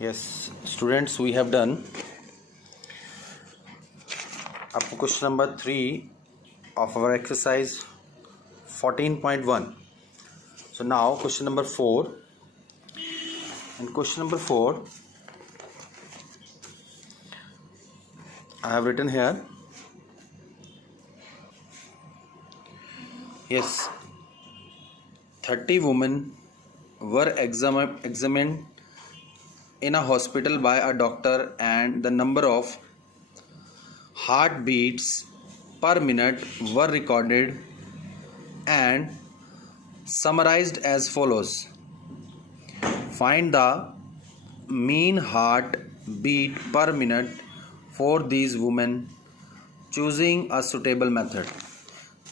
Yes, students, we have done up to question number 3 of our exercise 14.1. So now question number 4. In question number 4, I have written here, yes, 30 women were examined in a hospital by a doctor, and the number of heartbeats per minute were recorded and summarized as follows. Find the mean heart beat per minute for these women, choosing a suitable method.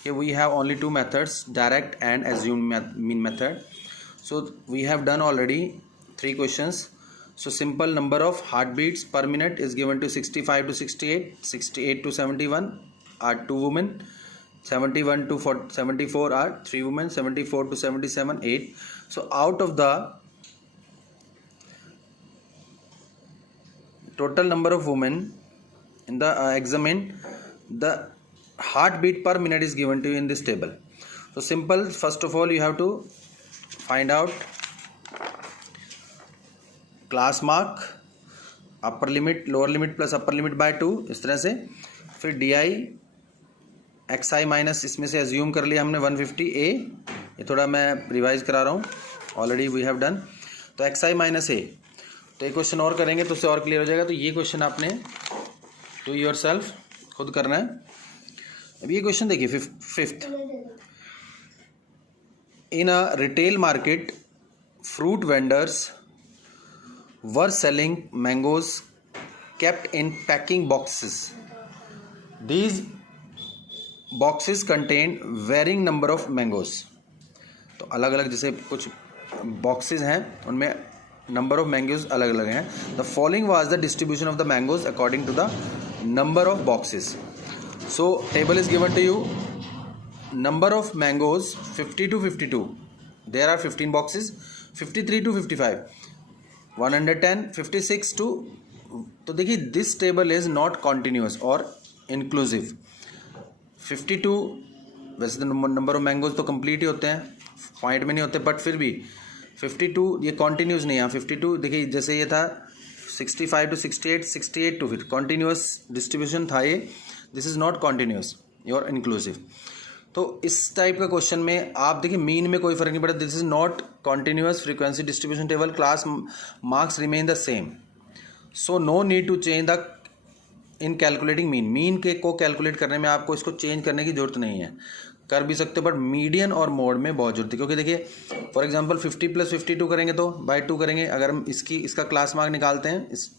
Okay, we have only two methods, direct and assumed mean method. So we have done already 3 questions. So simple number of heartbeats per minute is given to 65 to 68, 68 to 71 are 2 women, 71 to 74 are 3 women, 74 to 77 8. So out of the total number of women in the examined, the heartbeat per minute is given to you in this table. So simple, first of all you have to find out class mark, upper limit lower limit plus upper limit by 2, इस तरह से। फिर D I X I minus, इसमें से assume कर लिया हमने 150 ए, ये थोड़ा मैं रिवाइज करा रहा हूँ, ऑलरेडी वी हैव डन। तो एक्स आई माइनस ए, तो एक क्वेश्चन और करेंगे तो उससे और क्लियर हो जाएगा। तो ये क्वेश्चन आपने टू योर सेल्फ खुद करना है। अब ये क्वेश्चन देखिए, fifth, in a retail market fruit vendors were selling mangoes kept in packing boxes. These boxes contain varying number of mangoes. तो अलग अलग जैसे कुछ boxes हैं, उनमें number of mangoes अलग अलग हैं. The following was the distribution of the mangoes according to the number of boxes. So table is given to you. Number of mangoes 50 to 52. There are 15 boxes. 53 to 55. 110, 56 to, तो देखिए this table is not continuous और inclusive. 52 वैसे तो number of mangoes तो complete ही होते हैं, point में नहीं होते, बट फिर भी 52 ये कॉन्टिन्यूस नहीं है। 52 देखिए जैसे ये था 65 टू 68, 68 टू, फिर कॉन्टिन्यूस डिस्ट्रीब्यूशन था ये, दिस इज नॉट कॉन्टिन्यूस और इंक्लूसिव। तो इस टाइप का क्वेश्चन में आप देखिए मीन में कोई फर्क नहीं पड़ा, this is not continuous frequency distribution table, class marks remain the same, so no need to change the in calculating mean. Mean के को कैलकुलेट करने में आपको इसको चेंज करने की जरूरत नहीं है, कर भी सकते हो, बट मीडियन और मोड में बहुत जरूरत है। क्योंकि देखिए फॉर एग्जांपल 50 प्लस 52 करेंगे तो बाय 2 करेंगे, अगर हम इसका क्लास मार्क निकालते हैं इस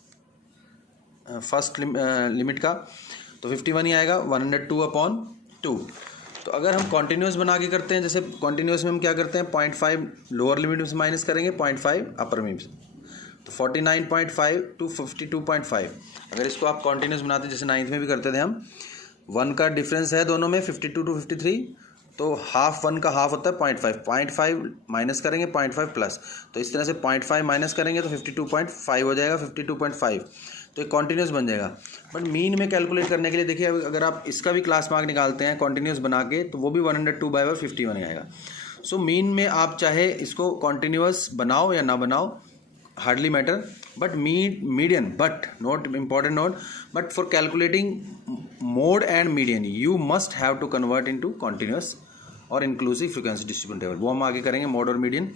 फर्स्ट लिमिट का तो 51 ही आएगा, 102/2। तो अगर हम कॉन्टिन्यूस बना के करते हैं, जैसे कॉन्टिन्यूस में हम क्या करते हैं, 0.5 लोअर लिमिट में से माइनस करेंगे, 0.5 अपर लिमिट से, तो 49.5 टू 52.5। अगर इसको आप कॉन्टिन्यूस बनाते हैं, जैसे 9th में भी करते थे हम, 1 का डिफरेंस है दोनों में 52 टू 53, तो हाफ 1 का हाफ होता है 0.5 माइनस करेंगे 0.5 प्लस, तो इस तरह से 0.5 माइनस करेंगे तो 52.5 हो जाएगा, 52.5, तो एक कॉन्टिन्यूस बन जाएगा। बट मीन में कैलकुलेट करने के लिए देखिए अगर आप इसका भी क्लास मार्क निकालते हैं कॉन्टिन्यूस बना के, तो वो भी 102/51 आएगा। सो मीन में आप चाहे इसको कॉन्टिन्यूस बनाओ या ना बनाओ, hardly matter, but median, but note important note, but for calculating mode and median you must have to convert into continuous और इंक्लूसिव फ्रीक्वेंसी डिस्ट्रीब्यूशन टेबल, वो हम आगे करेंगे, मोड और मीडियन।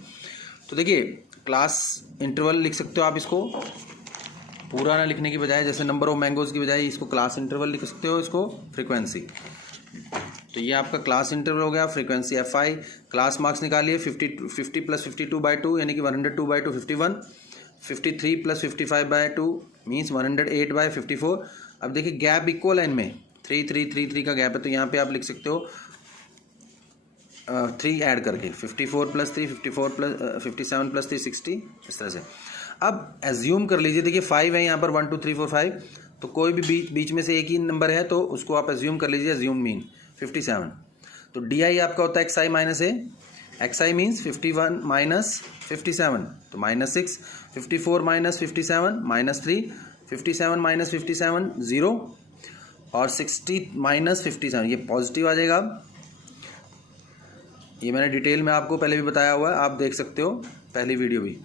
तो देखिए क्लास इंटरवल लिख सकते हो आप, इसको पूरा ना लिखने की बजाय, जैसे नंबर ऑफ मैंगोज की बजाय इसको क्लास इंटरवल लिख सकते हो, इसको फ्रीक्वेंसी। तो ये आपका क्लास इंटरवल हो गया, फ्रीक्वेंसी FI, क्लास मार्क्स निकालिए, 50 प्लस 52/2 यानी कि 102/2 51, 53 प्लस 55/2 मीन्स 108/54। अब देखिए गैप इक्वल है इनमें, 3 3 3 3 का गैप है, तो यहाँ पे आप लिख सकते हो 3 ऐड करके, 54 प्लस 3 54 प्लस 57 प्लस 3 60, इस तरह से। अब एज्यूम कर लीजिए, देखिए 5 है यहाँ पर, 1 2 3 4 5, तो कोई भी बीच में से एक ही नंबर है तो उसको आप एज्यूम कर लीजिए, एज्यूम मीन 57। तो डी आई आपका होता है x I minus A, xi means 51 minus 57, तो -6, 54 माइनस 57 -3, 57 माइनस 57 0 और 60 माइनस 57, ये पॉजिटिव आ जाएगा। अब ये मैंने डिटेल में आपको पहले भी बताया हुआ है, आप देख सकते हो पहली वीडियो भी।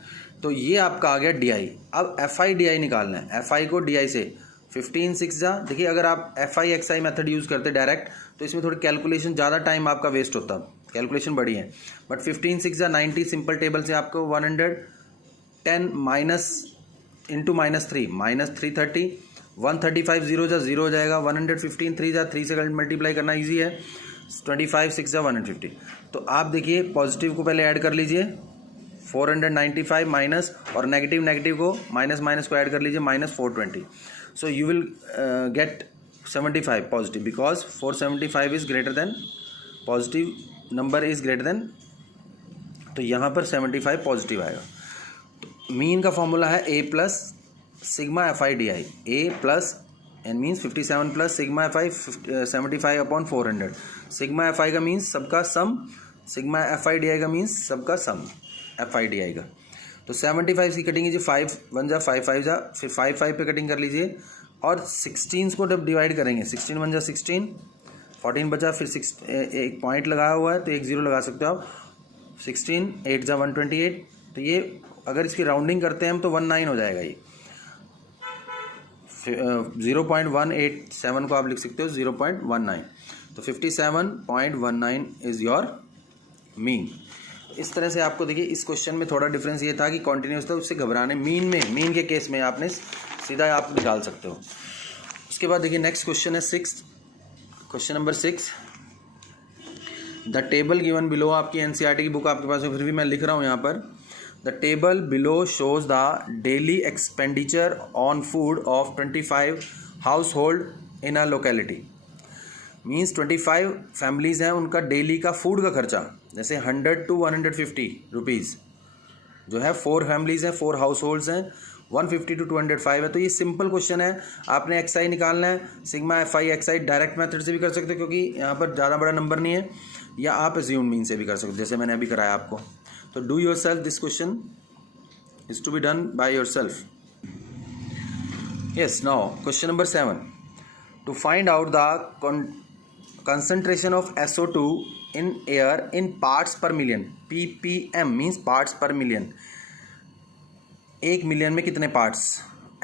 तो ये आपका आ गया डी। अब FI DI निकालना है। FI को DI से 15 6 जा, देखिए अगर आप FI XI मेथड यूज़ करते डायरेक्ट तो इसमें थोड़ी कैलकुलेशन ज़्यादा टाइम आपका वेस्ट होता, कैलकुलेशन बड़ी है। बट 15 6 जा 90, सिंपल टेबल से आपको 110 माइनस इंटू -3 -330, 135 0 जा 0 हो जाएगा, 115 3 जा 3 से मल्टीप्लाई करना ईजी है, 25 6 जा 150। तो आप देखिए पॉजिटिव को पहले ऐड कर लीजिए 495 माइनस, और नेगेटिव को माइनस को ऐड कर लीजिए -420। So you will get 75 positive, because 475 is greater than, positive number is greater than, तो यहाँ पर 75 पॉजिटिव आएगा। तो मीन का फॉर्मूला है A plus sigma FI DI। A plus N means 57 plus sigma FI 75 upon 400। Sigma FI का means सबका sum, sigma FI DI का मीन्स सबका सम FI DI का। तो 75 की कटिंग कीजिए, 5 1 जा 5 5 जा, फिर 5 5 पे कटिंग कर लीजिए, और 16 को जब डिवाइड करेंगे 16 1 जा 16, 14 बचा, फिर 6 एक पॉइंट लगाया हुआ है तो एक 0 लगा सकते हो आप, 16 8 जा 128। तो ये अगर इसकी राउंडिंग करते हैं हम तो 19 हो जाएगा। ये 0.187 को आप लिख सकते हो 0.19, तो 57.19 इज़ योर मीन। इस तरह से आपको देखिए इस क्वेश्चन में थोड़ा डिफरेंस ये था कि कॉन्टिन्यूस था, उससे घबराने, मीन के केस में आपने सीधा आप निकाल सकते हो। उसके बाद देखिए नेक्स्ट क्वेश्चन है question number 6। The table given below, आपकी NCERT की बुक आपके पास है, फिर भी मैं लिख रहा हूँ यहाँ पर। The table below shows the daily expenditure on food of 25 house hold in a locality. Means 25 families हैं, उनका डेली का फूड का खर्चा, जैसे 100 to 150 रुपीज़ जो है, 4 फैमिलीज़ हैं, 4 हाउस होल्ड्स हैं, 150 to 205 है। तो ये सिंपल क्वेश्चन है, आपने XI निकालना है। Sigma FI XI direct method से भी कर सकते हो क्योंकि यहाँ पर ज़्यादा बड़ा नंबर नहीं है, या आप अज्यूम मीन से भी कर सकते हो जैसे मैंने अभी कराया आपको। तो do yourself, this question is to be done by yourself. Yes, now question number 7, to find out the concentration of SO2 in air in parts per million, ppm means parts per million। 1 million में कितने parts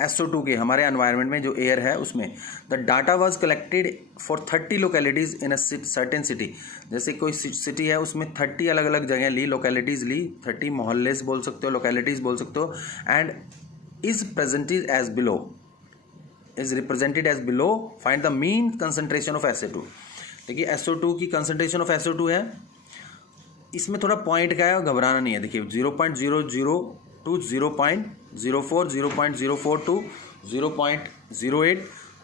SO2 के हमारे environment में जो air है उसमें। The data was collected for 30 localities in a certain city. जैसे कोई सिटी है उसमें 30 अलग अलग जगह ली, लोकेलिटीज़ ली, 30 मोहल्ले बोल सकते हो, लोकेलिटीज़ बोल सकते हो, and is presented as below, is represented as below. Find the mean concentration of SO2। देखिए SO2 की कंसंट्रेशन ऑफ SO2 है, इसमें थोड़ा पॉइंट का है, घबराना नहीं है। देखिए 0.002, 0.04, 0.042, 0.08,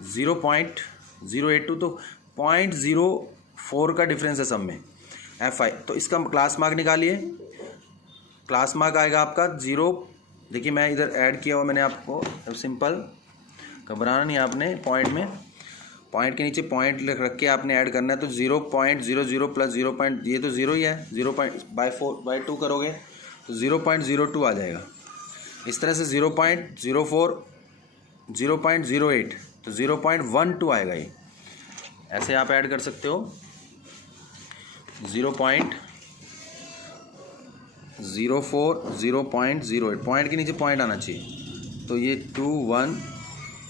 0.082, तो 0.04 का डिफरेंस है सब में FI। तो इसका क्लास मार्क निकालिए, क्लास मार्क आएगा आपका 0। देखिए मैं इधर ऐड किया हुआ मैंने आपको, सिंपल, घबराना नहीं आपने, पॉइंट में, पॉइंट के नीचे पॉइंट रख के आपने ऐड करना है। तो 0.00 प्लस 0. ये तो 0 ही है, 0.4/2 करोगे तो 0.02 आ जाएगा। इस तरह से 0.04, 0.08, तो 0.12 आएगा। ये ऐसे आप ऐड कर सकते हो, 0.04, 0.08, पॉइंट के नीचे पॉइंट आना चाहिए। तो ये 2 1,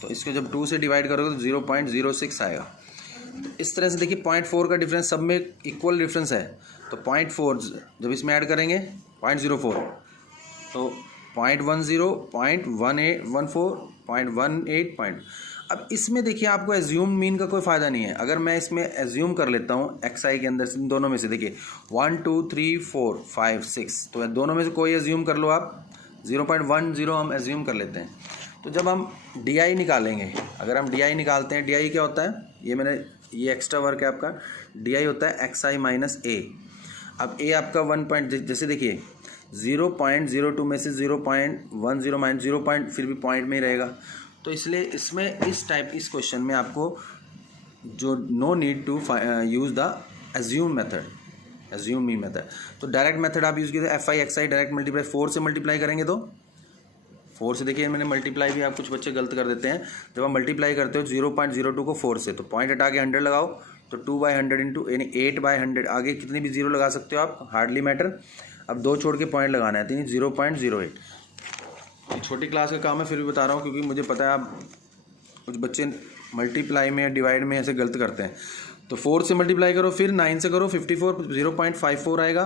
तो इसको जब 2 से डिवाइड करोगे तो 0.06 आएगा। तो इस तरह से देखिए 0.4 का डिफरेंस सब में इक्वल डिफरेंस है। तो 0.4 जब इसमें ऐड करेंगे 0.04, तो 0.10, 0.18, 0.18 अब इसमें देखिए आपको एज्यूम मीन का कोई फ़ायदा नहीं है। अगर मैं इसमें एज्यूम कर लेता हूँ XI के अंदर इन दोनों में से, देखिए 1 2 3 4 5 6, तो दोनों में से कोई एज्यूम कर लो आप, 0.10 हम एज्यूम कर लेते हैं। तो जब हम DI निकालेंगे, अगर हम DI निकालते हैं, DI क्या होता है, ये एक्स्ट्रा वर्क है आपका। DI होता है XI माइनस A। अब A आपका 1 पॉइंट, जैसे देखिए 0.02 में से 0.10 माइनस 0 पॉइंट, फिर भी पॉइंट में ही रहेगा। तो इसलिए इसमें इस क्वेश्चन में आपको जो no need to use the assume method, assume mean method. तो डायरेक्ट मेथड आप यूज़ कीजिए, F I X I direct multiply, 4 से मल्टीप्लाई करेंगे तो 4 से, देखिए मैंने मल्टीप्लाई भी, आप कुछ बच्चे गलत कर देते हैं, जब आप मल्टीप्लाई करते हो 0.02 को 4 से, तो पॉइंट हटा के 100 लगाओ, तो 2/100 इंटू यानी 8/100, आगे कितनी भी जीरो लगा सकते हो आप, हार्डली मैटर। अब 2 छोड़ के पॉइंट लगाना है, तो 0.08। छोटी क्लास का काम है, फिर भी बता रहा हूँ क्योंकि मुझे पता है आप कुछ बच्चे मल्टीप्लाई में या डिवाइड में ऐसे गलत करते हैं। तो 4 से मल्टीप्लाई करो, फिर 9 से करो, 54, 0.54 आएगा।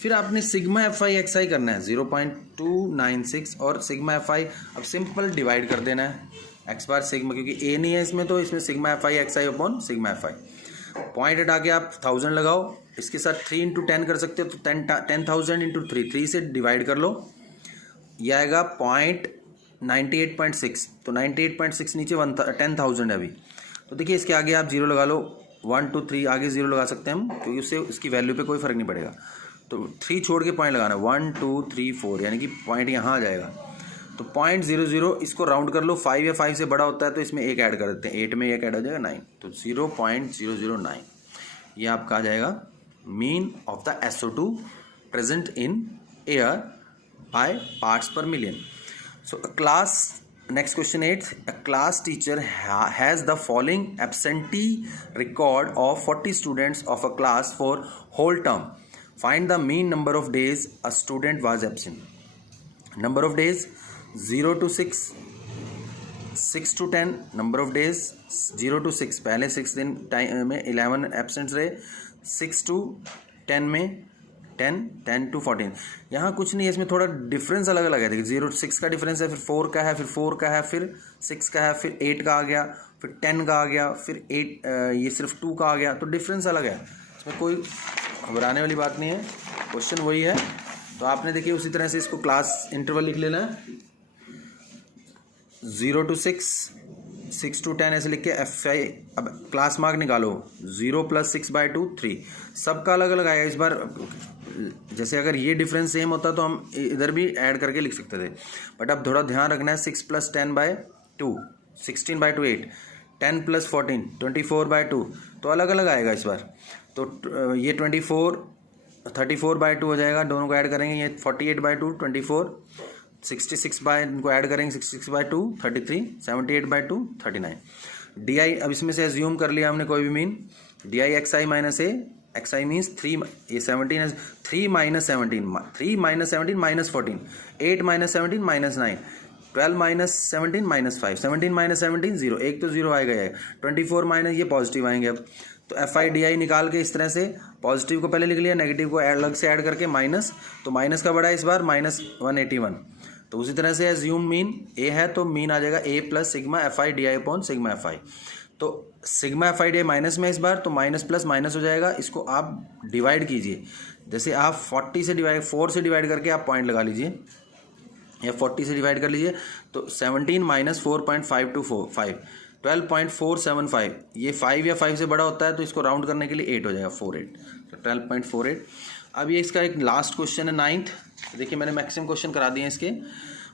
फिर आपने सिग्मा एफ आई एक्स आई करना है 0.296 और सिग्मा एफ आई, अब सिंपल डिवाइड कर देना है एक्स बार सिग्मा, क्योंकि ए नहीं है इसमें, तो इसमें sigma f I X I upon sigma f I. Point हटा के आप 1000 लगाओ, इसके साथ 3 इंटू 10 कर सकते हो, तो 10,000 इंटू 3 से डिवाइड कर लो, यह आएगा 98.6। तो 98.6 नीचे 10,000 है अभी। तो देखिए इसके आगे आप जीरो लगा लो, 1 2 3 आगे जीरो लगा सकते हैं हम, क्योंकि उससे उसकी वैल्यू पे कोई फर्क नहीं पड़ेगा। तो 3 छोड़ के पॉइंट लगाना है, 1 2 3 4, यानी कि पॉइंट यहाँ आ जाएगा। तो 0.00 इसको राउंड कर लो, 5 या 5 से बड़ा होता है तो इसमें एक ऐड कर देते हैं, 8 में एक ऐड हो जाएगा 9, तो 0.009 ये आपका आ जाएगा mean of the SO2 present in air by parts per million. So next question 8, a class teacher has the following absentee record of 40 students of a class for whole term. Find the mean number of days a student was absent. Number of days 0 to 6, 6 to 10, number of days 0 to 6, पहले 6 दिन time में 11 absent रहे, 6 to 10 में 10 to 14। यहाँ कुछ नहीं है, इसमें थोड़ा डिफरेंस अलग अलग है। देखिए 0 to 6 का डिफरेंस है, फिर 4 का है, फिर 4 का है, फिर 6 का है, फिर 8 का आ गया, फिर 10 का आ गया, फिर 8 ये सिर्फ 2 का आ गया, तो डिफरेंस अलग है, इसमें कोई घबराने वाली बात नहीं है, क्वेश्चन वही है। तो आपने देखिए उसी तरह से इसको क्लास इंटरवल लिख लेना है, 0 to 6, 6 to 10 ऐसे लिख के एफ आई। अब क्लास मार्क निकालो, 0 + 6/2 3, सबका अलग अलग आएगा। इस बार जैसे अगर ये डिफरेंस सेम होता तो हम इधर भी ऐड करके लिख सकते थे, बट अब थोड़ा ध्यान रखना है, 6 + 10/2 16/2 8, 10 + 14 24/2, तो अलग अलग आएगा इस बार। तो ये 24 34/2 हो जाएगा, दोनों को ऐड करेंगे, ये 48/2 24, 66 इनको ऐड करेंगे 66/2 33, 78/2 39। डी आई, अब इसमें से एज्यूम कर लिया हमने कोई भी mean, D I X I minus A, x I means 3, ये 17 है, 3 - 17, 3 - 17 -14, 8 - 17 -9, 12 - 17 -5, 17 - 17 0, एक तो जीरो आएगा, 24 माइनस ये पॉजिटिव आएंगे। अब तो एफ आई डी आई निकाल के इस तरह से पॉजिटिव को पहले लिख लिया, नेगेटिव को अलग से ऐड करके माइनस, तो माइनस का बड़ा है इस बार -181। तो उसी तरह से एज्यूम मीन ए है तो मीन आ जाएगा A + sigma f i d i upon sigma f i. तो sigma f i d i minus में इस बार, तो माइनस प्लस माइनस हो जाएगा, इसको आप डिवाइड कीजिए, जैसे आप 4 से डिवाइड करके आप पॉइंट लगा लीजिए, या 40 से डिवाइड कर लीजिए, तो 17 - 4.525 12.475, ये 5 या 5 से बड़ा होता है तो इसको राउंड करने के लिए 8 हो जाएगा, 48, तो 12.48। अब ये इसका एक लास्ट क्वेश्चन है 9th, देखिए मैंने मैक्सिमम क्वेश्चन करा दिए हैं इसके।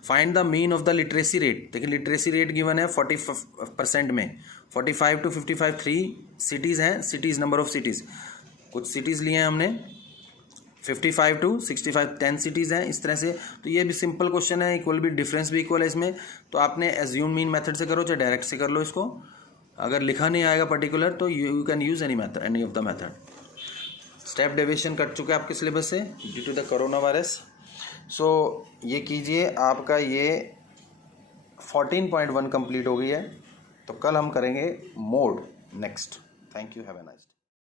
Find the mean of the literacy rate. देखिए लिटरेसी रेट गिवन है 40% में, 45 to 55 3 सिटीज़ हैं, सिटीज़ नंबर ऑफ सिटीज़, कुछ सिटीज़ लिए हैं हमने, 55 to 65 10 सिटीज़ हैं इस तरह से। तो ये भी सिंपल क्वेश्चन है, इक्वल भी, डिफरेंस भी इक्वल है इसमें। तो आपने एज्यूम मीन मेथड से करो चाहे डायरेक्ट से कर लो इसको, अगर लिखा नहीं आएगा पर्टिकुलर तो you can use any method, any of the method. Step deviation cut चुके हैं आपके सिलेबस से due to the corona virus. So ये कीजिए, आपका ये 14.1 कंप्लीट हो गई है, तो कल हम करेंगे mode next. Thank you, have a nice day.